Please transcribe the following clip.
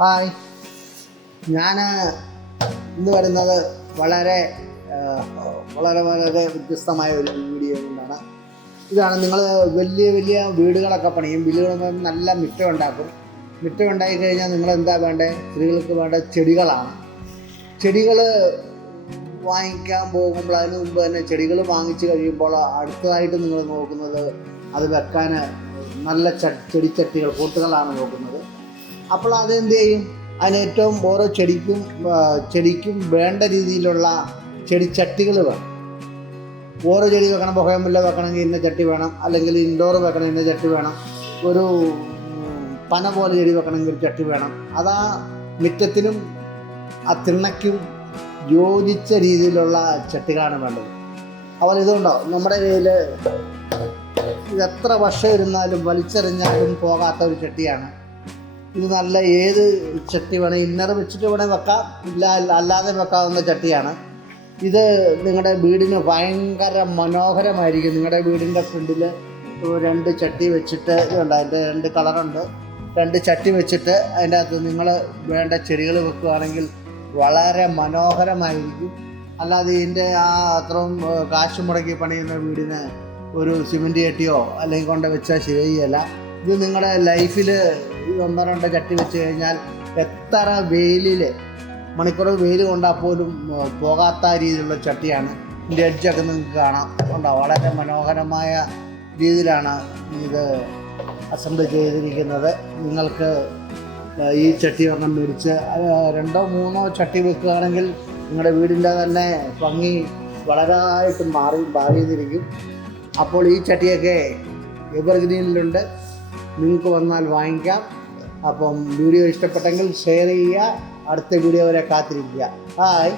Hi ഞാൻ ഇന്ന് വരുന്നത് വളരെ വളരെ വളരെ വ്യത്യസ്തമായ ഒരു വീഡിയോ കൊണ്ടാണ്. ഇതാണ് നിങ്ങൾ വലിയ വലിയ വീടുകളൊക്കെ പണിയും വീടുകൾ നല്ല മിറ്റം ഉണ്ടാക്കും മിറ്റം ഉണ്ടാക്കി കഴിഞ്ഞാൽ നിങ്ങൾ എന്താ വേണ്ടേ? സ്ത്രീകൾക്ക് വേണ്ട ചെടികളാണ്. ചെടികൾ വാങ്ങിക്കാൻ പോകുമ്പോൾ അതിന് മുമ്പ് തന്നെ ചെടികൾ വാങ്ങിച്ചു കഴിയുമ്പോൾ അടുത്തതായിട്ട് നിങ്ങൾ നോക്കുന്നത് അത് വെക്കാൻ നല്ല ചെടിച്ചട്ടികൾ കൂട്ടുകളാണ് നോക്കുന്നത്. അപ്പോൾ അതെന്ത് ചെയ്യും? അതിന് ഏറ്റവും ഓരോ ചെടിക്കും ചെടിക്കും വേണ്ട രീതിയിലുള്ള ചെടിച്ചട്ടികൾ വേണം. ഓരോ ചെടി വെക്കണം പുകയമില്ല വെക്കണമെങ്കിൽ ഇന്ന ചട്ടി വേണം അല്ലെങ്കിൽ ഇൻഡോർ വെക്കണം ഇന്ന ചട്ടി വേണം. ഒരു പന പോലെ ചെടി വെക്കണമെങ്കിൽ ചട്ടി വേണം. അതാ മിറ്റത്തിനും ആ തിണ്ണയ്ക്കും യോജിച്ച രീതിയിലുള്ള ചട്ടികളാണ് വേണ്ടത്. അപ്പോൾ ഇതുണ്ടോ? നമ്മുടെ കയ്യിൽ ഇത് എത്ര വർഷം ഇരുന്നാലും വലിച്ചെറിഞ്ഞാലും പോകാത്ത ഒരു ചട്ടിയാണ് ഇത് നല്ല ഏത് ചട്ടി വേണേൽ ഇന്നർ വെച്ചിട്ട് വേണേൽ വെക്കാം. ഇല്ല അല്ലാതെ വെക്കാവുന്ന ചട്ടിയാണ്. ഇത് നിങ്ങളുടെ വീടിന് ഭയങ്കര മനോഹരമായിരിക്കും. നിങ്ങളുടെ വീടിന്റെ ഫ്രണ്ടിൽ രണ്ട് ചട്ടി വെച്ചിട്ട് ഇതുണ്ട് അതിന്റെ രണ്ട് കളറുണ്ട്. രണ്ട് ചട്ടി വെച്ചിട്ട് അതിന്റെ അകത്ത് നിങ്ങൾ വേണ്ട ചെടികൾ വെക്കുകയാണെങ്കിൽ വളരെ മനോഹരമായിരിക്കും. അല്ലാതെ ഇതിന്റെ ആ അത്രയും കാശ് മുടക്കി പണിയുന്ന വീടിന് ഒരു സിമെന്റ് ചട്ടിയോ അല്ലെങ്കിൽ കൊണ്ട് വെച്ചാൽ ശരിയല്ല ഇത് നിങ്ങളുടെ ലൈഫിൽ ഒന്നോ രണ്ടോ ചട്ടി വെച്ച് കഴിഞ്ഞാൽ എത്ര വെയിലിൽ മണിക്കൂർ വെയിൽ കൊണ്ടാൽ പോലും പോകാത്ത രീതിയിലുള്ള ചട്ടിയാണ് ഇതിന്റെ എഡ്ജൊക്കെ നിങ്ങൾക്ക് കാണാം. ഉണ്ടോ വളരെ മനോഹരമായ രീതിയിലാണ് ഇത് അസംബിൾ ചെയ്തിരിക്കുന്നത്. നിങ്ങൾക്ക് ഈ ചട്ടി ഒരെണ്ണം മേടിച്ച് രണ്ടോ മൂന്നോ ചട്ടി വെക്കുകയാണെങ്കിൽ നിങ്ങളുടെ വീടിന്റെ തന്നെ ഭംഗി വളരായിട്ട് മാറി മാറിയിരിക്കും. അപ്പോൾ ഈ ചട്ടിയൊക്കെ എവർഗ്രീനിലുണ്ട് നിങ്ങൾക്ക് വന്നാൽ വാങ്ങിക്കാം. അപ്പം വീഡിയോ ഇഷ്ടപ്പെട്ടെങ്കിൽ ഷെയർ ചെയ്യുക. അടുത്ത വീഡിയോ വരെ കാത്തിരിക്കുക. ഹായ്